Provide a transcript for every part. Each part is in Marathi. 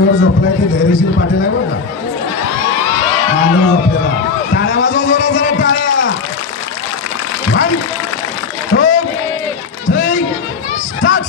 मांडीवर झोपला की धैर्यशील पाटील आहे बघा टाळ्या वाजवा जोरा जरा टाळ्या. स्टार्ट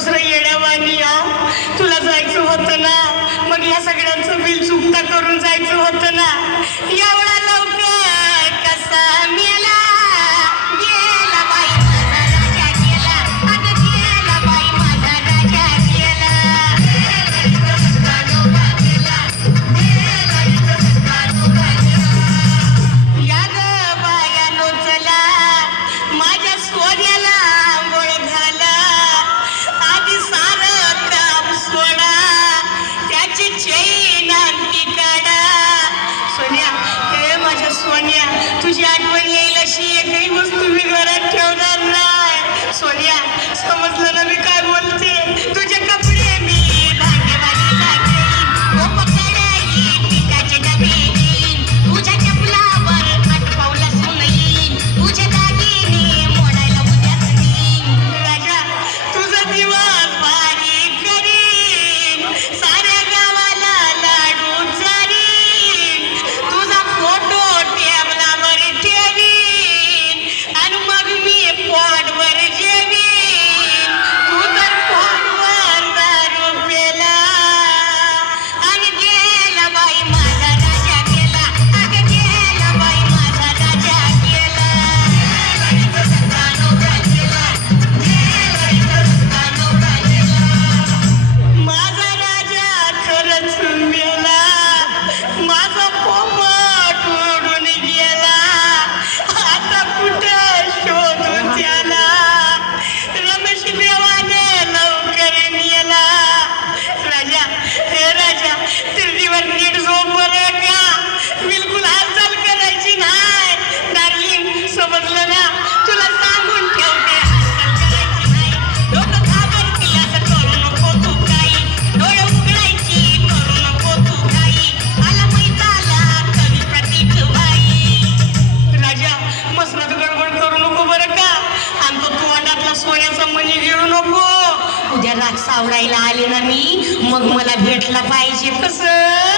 दुसरं येड्यावानी या तुला जायचं होतं ना? मग या सगळ्यांचं बिल चुकता करून जायचं होतं ना? यावर सावरायला आले ना मी मग मला भेटला पाहिजे कसं